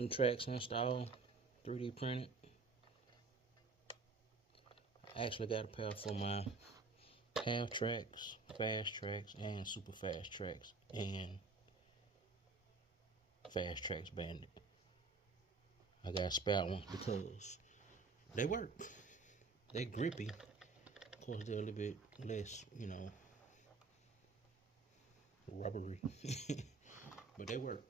New tracks installed, 3D printed. I actually got a pair for my Half Traxx, Fast Traxx, and Super Fast Traxx, and Fast Traxx Bandit. I got spare ones because they work. They're grippy. Of course, they're a little bit less, you know, rubbery, but they work.